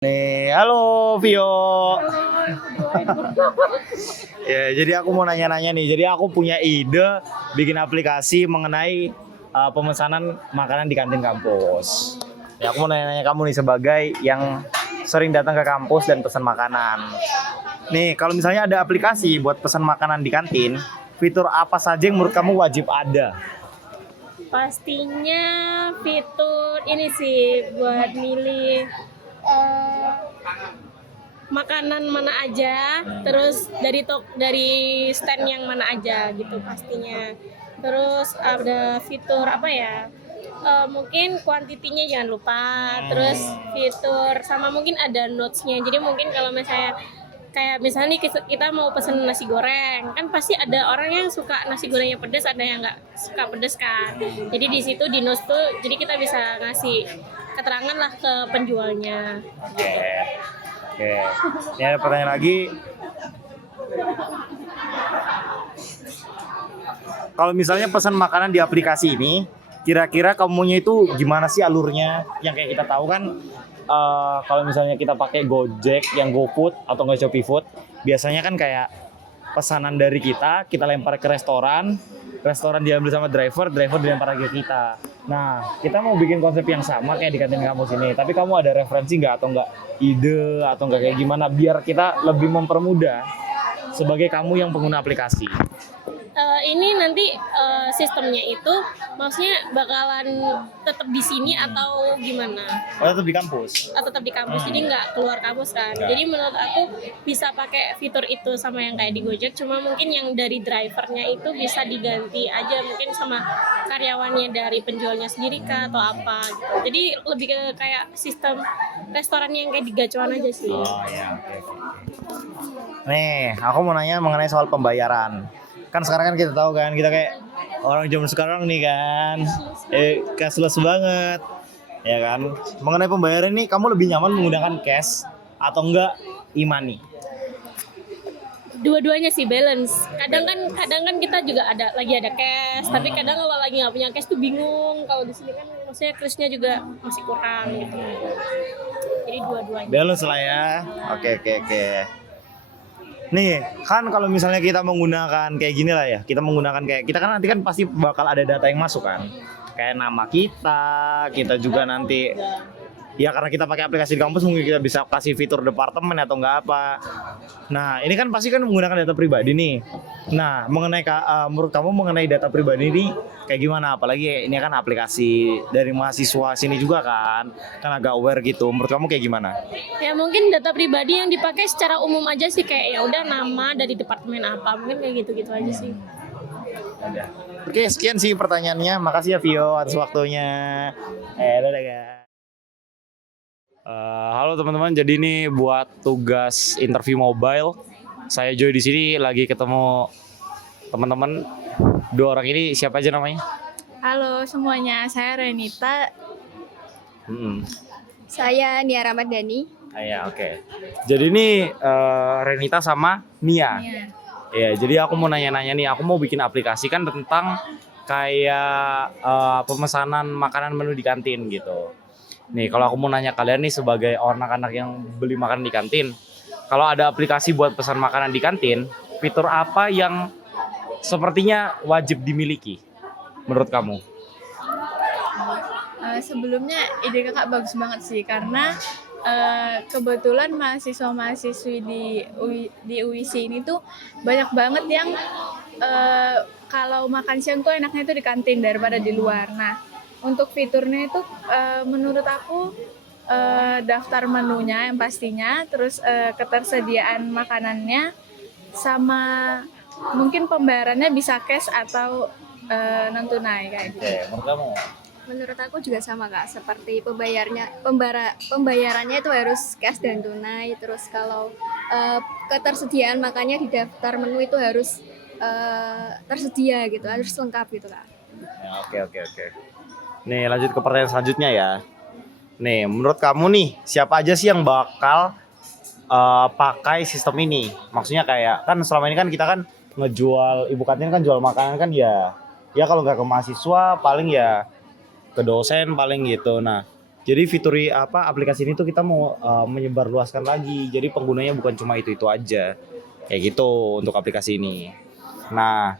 Nih, halo Vio. Ya, jadi aku mau nanya-nanya nih. Jadi aku punya ide bikin aplikasi mengenai pemesanan makanan di kantin kampus. Ya, aku mau nanya-nanya kamu nih sebagai yang sering datang ke kampus dan pesan makanan. Nih, kalau misalnya ada aplikasi buat pesan makanan di kantin, fitur apa saja yang menurut kamu wajib ada? Pastinya fitur ini sih buat milih eh, makanan mana aja, terus dari stand yang mana aja gitu pastinya. Terus ada fitur apa ya? Mungkin kuantitinya jangan lupa, terus fitur sama mungkin ada notes-nya. Jadi mungkin kalau misalnya kayak misalnya nih kita mau pesen nasi goreng, kan pasti ada orang yang suka nasi gorengnya pedas, ada yang nggak suka pedas kan. Jadi di situ di notes tuh jadi kita bisa ngasih keterangan lah ke penjualnya. Oke. Oke. Ini ada pertanyaan lagi. Kalau misalnya pesan makanan di aplikasi ini, kira-kira kamunya itu gimana sih alurnya? Yang kayak kita tahu kan, kalau misalnya kita pakai Gojek, yang GoFood atau nggak Shopee Food, biasanya kan kayak pesanan dari kita lempar ke restoran, restoran diambil sama driver, driver dilempar lagi ke kita. Nah, kita mau bikin konsep yang sama kayak di kantin kampus ini. Tapi kamu ada referensi nggak atau nggak ide atau nggak kayak gimana biar kita lebih mempermudah sebagai kamu yang pengguna aplikasi? Ini nanti sistemnya itu maksudnya bakalan tetap di sini atau gimana? Oh, tetap di kampus. Tetap di kampus, jadi nggak keluar kampus kan. Jadi menurut aku bisa pakai fitur itu sama yang kayak di Gojek, cuma mungkin yang dari drivernya itu bisa diganti aja mungkin sama karyawannya dari penjualnya sendiri kah atau apa gitu. Jadi lebih ke kayak sistem restoran yang kayak di gacuan aja sih. Oh ya, oke. Nih, aku mau nanya mengenai soal pembayaran. Kan sekarang kan kita tahu kan, kita kayak orang zaman sekarang nih kan, cashless banget, ya kan. Mengenai pembayaran ini, kamu lebih nyaman menggunakan cash atau enggak e-money? Dua-duanya sih balance. Kadang kan kita juga lagi ada cash, tapi kadang kalau lagi nggak punya cash tuh bingung. Kalau di sini kan maksudnya cashnya juga masih kurang gitu. Jadi dua-duanya. Balance lah ya. Oke. Nih, kan kalau misalnya kita menggunakan kayak gini lah ya, kita menggunakan kayak kita kan nanti kan pasti bakal ada data yang masuk kan, kayak nama kita juga nanti ya karena kita pakai aplikasi di kampus mungkin kita bisa kasih fitur departemen atau enggak apa. Nah, ini kan pasti kan menggunakan data pribadi nih. Nah, menurut kamu mengenai data pribadi ini kayak gimana? Apalagi ini kan aplikasi dari mahasiswa sini juga kan agak aware gitu. Menurut kamu kayak gimana? Ya mungkin data pribadi yang dipakai secara umum aja sih, kayak ya udah nama dari departemen apa, mungkin kayak gitu-gitu aja sih. Udah. Oke, sekian sih pertanyaannya. Makasih ya Vio atas waktunya. Dadah guys. Halo teman-teman, jadi ini buat tugas interview mobile. Saya Joy di sini lagi ketemu teman-teman. Dua orang ini siapa aja namanya? Halo semuanya, saya Renita. Saya Nia Ramadhani. Ya, oke. Jadi ini Renita sama Nia. Ya, jadi aku mau nanya-nanya nih. Aku mau bikin aplikasi kan tentang kayak pemesanan makanan menu di kantin gitu. Nih, kalau aku mau nanya kalian nih sebagai anak-anak yang beli makanan di kantin, kalau ada aplikasi buat pesan makanan di kantin, fitur apa yang sepertinya wajib dimiliki menurut kamu? Sebelumnya ide kakak bagus banget sih, karena kebetulan mahasiswa-mahasiswi di UIC ini tuh banyak banget yang kalau makan siang tuh enaknya itu di kantin daripada di luar. Nah, untuk fiturnya itu menurut aku daftar menunya yang pastinya, terus ketersediaan makanannya, sama mungkin pembayarannya bisa cash atau non tunai kayak gitu. Oke, menurut kamu? Menurut aku juga sama Kak, seperti pembayarannya itu harus cash dan tunai. Terus kalau ketersediaan makannya di daftar menu itu harus tersedia gitu, harus lengkap gitu Kak. Ya, oke. Nih, lanjut ke pertanyaan selanjutnya ya. Nih, menurut kamu nih, siapa aja sih yang bakal pakai sistem ini? Maksudnya kayak, kan selama ini kan kita kan ngejual, ibu kantin kan jual makanan kan ya kalau nggak ke mahasiswa, paling ya ke dosen paling gitu. Nah, Jadi fitur aplikasi ini tuh kita mau menyebarluaskan lagi. Jadi penggunanya bukan cuma itu aja. Kayak gitu untuk aplikasi ini. Nah,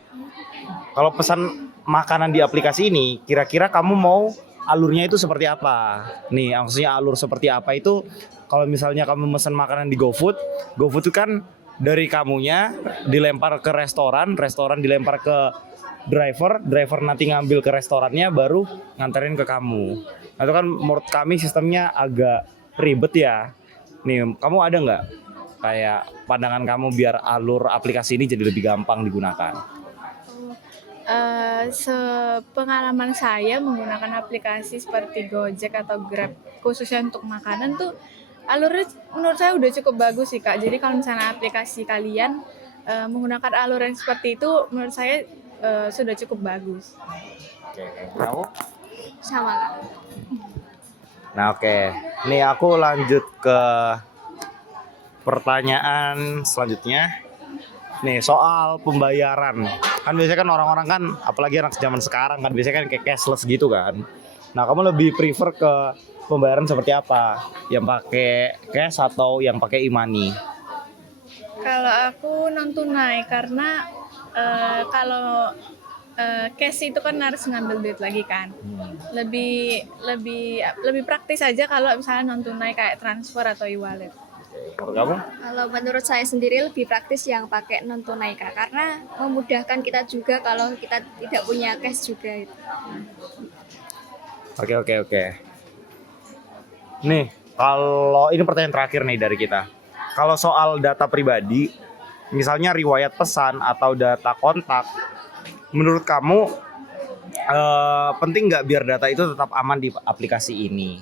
kalau pesan makanan di aplikasi ini, kira-kira kamu mau alurnya itu seperti apa? Nih, maksudnya alur seperti apa itu kalau misalnya kamu pesan makanan di GoFood, GoFood itu kan dari kamunya dilempar ke restoran, restoran dilempar ke driver, driver nanti ngambil ke restorannya baru nganterin ke kamu. Nah, itu kan menurut kami sistemnya agak ribet ya. Nih, kamu ada nggak kayak pandangan kamu biar alur aplikasi ini jadi lebih gampang digunakan? Sepengalaman saya menggunakan aplikasi seperti Gojek atau Grab khususnya untuk makanan tuh alurnya menurut saya udah cukup bagus sih Kak. Jadi kalau misalnya aplikasi kalian menggunakan alur yang seperti itu menurut saya sudah cukup bagus. Oke, kamu? Sama Kak. Nah, oke. Nih aku lanjut ke pertanyaan selanjutnya. Nih, soal pembayaran. Kan biasanya kan orang-orang kan, apalagi anak zaman sekarang kan biasanya kan kayak cashless gitu kan. Nah, kamu lebih prefer ke pembayaran seperti apa? Yang pakai cash atau yang pakai e-money? Kalau aku non tunai karena kalau cash itu kan harus ngambil duit lagi kan. Lebih praktis aja kalau misalnya non tunai kayak transfer atau e-wallet. Menurut kamu? Kalau menurut saya sendiri lebih praktis yang pakai non tunai Kak, karena memudahkan kita juga kalau kita tidak punya cash juga itu. Oke. Nih, kalau ini pertanyaan terakhir nih dari kita. Kalau soal data pribadi, misalnya riwayat pesan atau data kontak, menurut kamu penting nggak biar data itu tetap aman di aplikasi ini?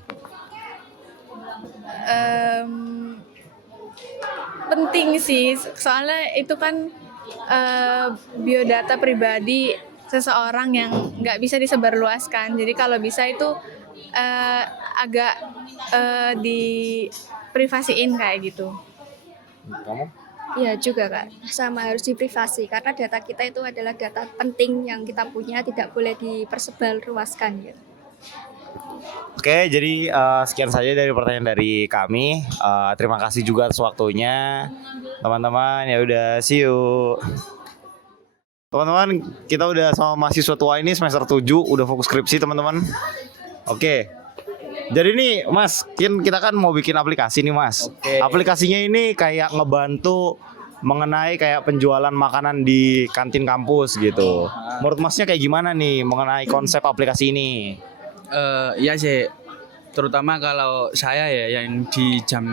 Penting sih, soalnya itu kan biodata pribadi seseorang yang nggak bisa disebarluaskan. Jadi kalau bisa itu agak diprivasiin kayak gitu. Kamu? Iya juga Kak, sama harus diprivasi karena data kita itu adalah data penting yang kita punya, tidak boleh dipersebarluaskan gitu. Oke, jadi sekian saja dari pertanyaan dari kami. Terima kasih juga atas waktunya, teman-teman. Ya udah, see you. Teman-teman, kita udah sama mahasiswa tua ini semester 7, udah fokus skripsi, teman-teman. Oke. Jadi nih, Mas, kita kan mau bikin aplikasi nih, Mas. Oke. Aplikasinya ini kayak ngebantu mengenai kayak penjualan makanan di kantin kampus gitu. Menurut Masnya kayak gimana nih mengenai konsep aplikasi ini? Iya sih, terutama kalau saya ya yang di jam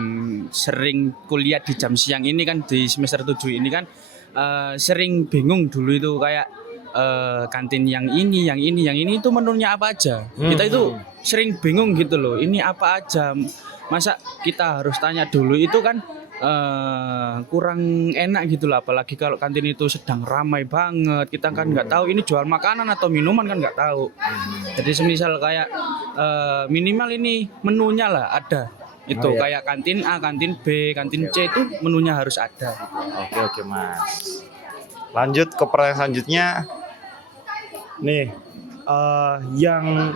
sering kuliah di jam siang ini kan di semester 7 ini kan sering bingung dulu itu kayak kantin yang ini itu menunya apa aja. Kita itu sering bingung gitu loh, ini apa aja. Masa kita harus tanya dulu itu kan kurang enak gitu lah, apalagi kalau kantin itu sedang ramai banget, kita kan nggak tahu ini jual makanan atau minuman kan nggak tahu. Jadi semisal kayak minimal ini menunya lah ada itu. Oh, iya. Kayak kantin A, kantin B, kantin C itu menunya harus ada. Oke Mas. Lanjut ke pertanyaan selanjutnya. Nih, yang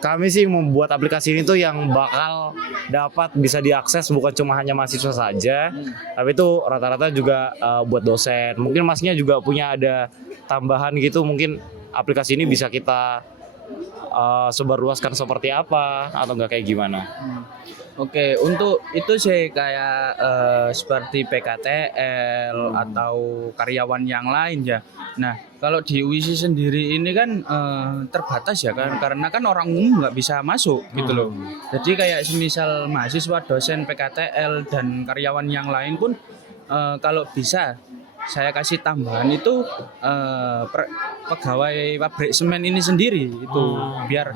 kami sih membuat aplikasi ini tuh yang bakal dapat bisa diakses bukan cuma hanya mahasiswa saja, tapi itu rata-rata juga buat dosen. Mungkin Masnya juga punya ada tambahan gitu, mungkin aplikasi ini bisa kita sebarluaskan seperti apa atau enggak kayak gimana? Oke, untuk itu sih kayak seperti PKTL atau karyawan yang lain ya. Nah, kalau di UISI sendiri ini kan terbatas ya kan, karena kan orang umum nggak bisa masuk gitu loh. Jadi kayak semisal mahasiswa, dosen, PKTL dan karyawan yang lain pun kalau bisa saya kasih tambahan itu pegawai pabrik semen ini sendiri itu biar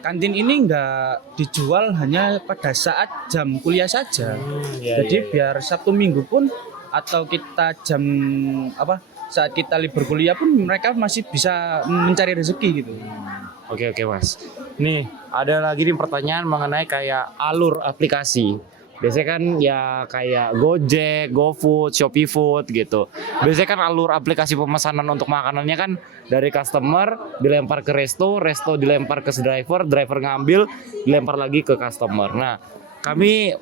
kantin ini nggak dijual hanya pada saat jam kuliah saja. Jadi biar Sabtu Minggu pun atau kita jam saat kita libur kuliah pun mereka masih bisa mencari rezeki gitu. Oke Mas. Nih ada lagi nih pertanyaan mengenai kayak alur aplikasi. Biasanya kan ya kayak Gojek, GoFood, Shopee Food gitu. Biasanya kan alur aplikasi pemesanan untuk makanannya kan dari customer dilempar ke resto, resto dilempar ke driver, driver ngambil, dilempar lagi ke customer. Nah, kami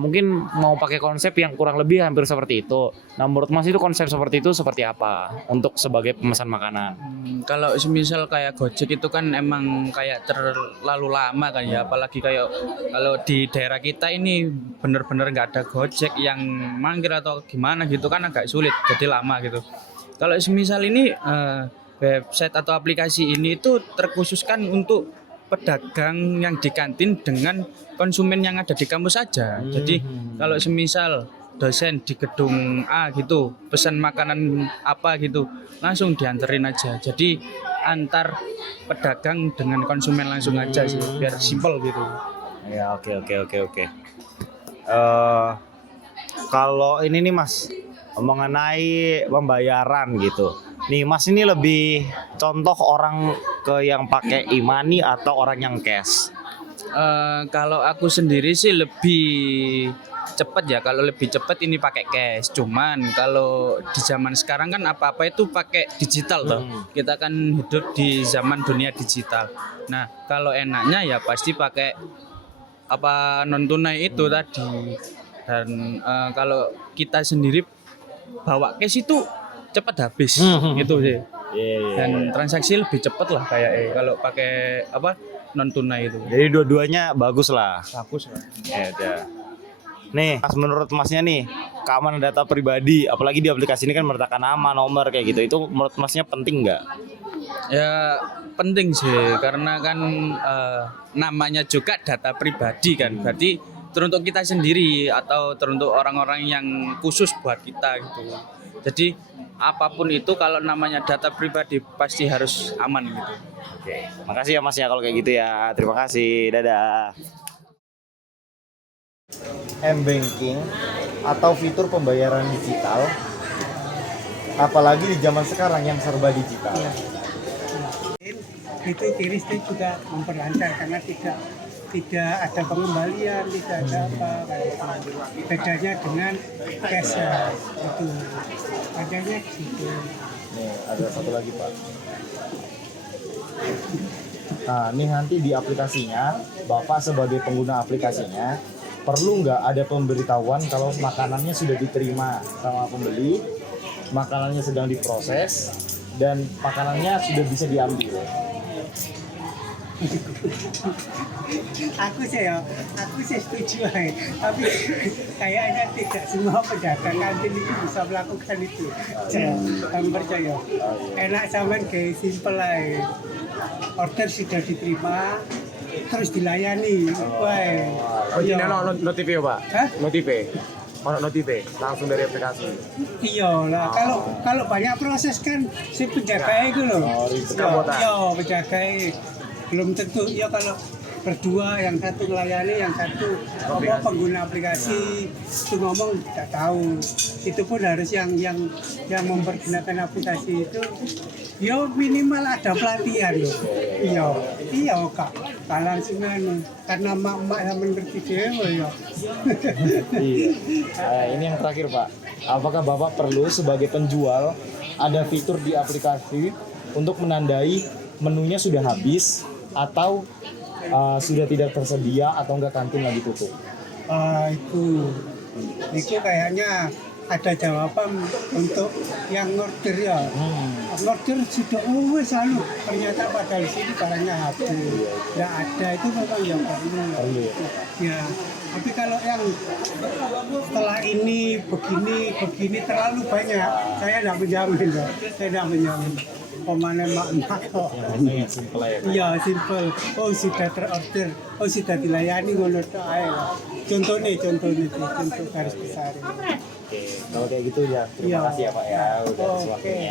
mungkin mau pakai konsep yang kurang lebih hampir seperti itu. Nah, menurut Mas itu konsep seperti itu seperti apa untuk sebagai pemesan makanan? Kalau semisal kayak Gojek itu kan emang kayak terlalu lama kan ya, apalagi kayak kalau di daerah kita ini bener-bener nggak ada Gojek yang manggil atau gimana gitu kan agak sulit, jadi lama gitu. Kalau semisal ini website atau aplikasi ini itu terkhususkan untuk pedagang yang di kantin dengan konsumen yang ada di kampus saja. Jadi kalau semisal dosen di gedung A gitu pesan makanan apa gitu langsung dianterin aja. Jadi antar pedagang dengan konsumen langsung aja sih biar simpel gitu. Ya, oke. Kalau ini nih Mas, mengenai pembayaran gitu. Nih Mas ini lebih contoh orang ke yang pakai e-money atau orang yang cash? Kalau aku sendiri sih lebih cepat ya. Kalau lebih cepat ini pakai cash. Cuman kalau di zaman sekarang kan apa-apa itu pakai digital toh. Kita kan hidup di zaman dunia digital. Nah, kalau enaknya ya pasti pakai apa non tunai itu tadi. Dan kalau kita sendiri bawa cash itu cepat habis gitu sih. Dan transaksi lebih cepat lah kayak kalau pakai apa non tunai itu. Jadi dua-duanya bagus lah. Bagus lah. Ya udah. Nih, Mas, menurut Masnya nih, keamanan data pribadi, apalagi di aplikasi ini kan meletakkan nama, nomor kayak gitu, itu menurut Masnya penting nggak? Ya penting sih karena kan namanya juga data pribadi kan. Berarti teruntuk kita sendiri atau teruntuk orang-orang yang khusus buat kita gitu. Jadi apapun itu kalau namanya data pribadi pasti harus aman gitu. Oke, makasih ya Mas ya kalau kayak gitu ya. Terima kasih, dadah. M-banking atau fitur pembayaran digital, apalagi di zaman sekarang yang serba digital. Itu QRIS juga memperlancar karena tidak ada pengembalian, tidak ada apa bedanya dengan cash ya, itu adanya gitu. Nih, ada satu lagi Pak. Nah, ini nanti di aplikasinya, Bapak sebagai pengguna aplikasinya, perlu nggak ada pemberitahuan kalau makanannya sudah diterima sama pembeli, makanannya sedang diproses, dan makanannya sudah bisa diambil. Aku sih setuju tapi kayaknya tidak semua pedagang kantin itu bisa melakukan itu. Kami percaya enak zaman kayak simple aja. Order sudah diterima terus dilayani. Wah. Oh ini notif ya Pak? Hah? Notif langsung dari aplikasi. Iyalah, kalau banyak proses kan si penjaga itu loh. Penjaga belum tentu ya kalau berdua yang satu melayani yang satu pengguna aplikasi itu ngomong tidak tahu. Itu pun harus yang mempergunakan aplikasi itu ya minimal ada pelatihan loh. Iya Kak. Langsung karena mak-mak yang mengerti dewa ya. Iya. Ini yang terakhir Pak. Apakah Bapak perlu sebagai penjual ada fitur di aplikasi untuk menandai menunya sudah habis atau sudah tidak tersedia atau enggak kantin lagi tutup? Itu kayaknya ada jawaban untuk yang order ya. Order sudah selalu ternyata pada di sini barangnya habis. Nggak ada itu memang yang perlu. Ya. Tapi kalau yang setelah ini begini terlalu banyak, saya tidak menjamin. Pemanen mak-mak kok. Yang simple ya. Iya, simple. Oh, sudah terorder. Oh, sudah dilayani ngono tok ae. Contohnya contoh garis besar. Oke, kalau kayak gitu ya terima kasih ya Pak ya udah waktunya.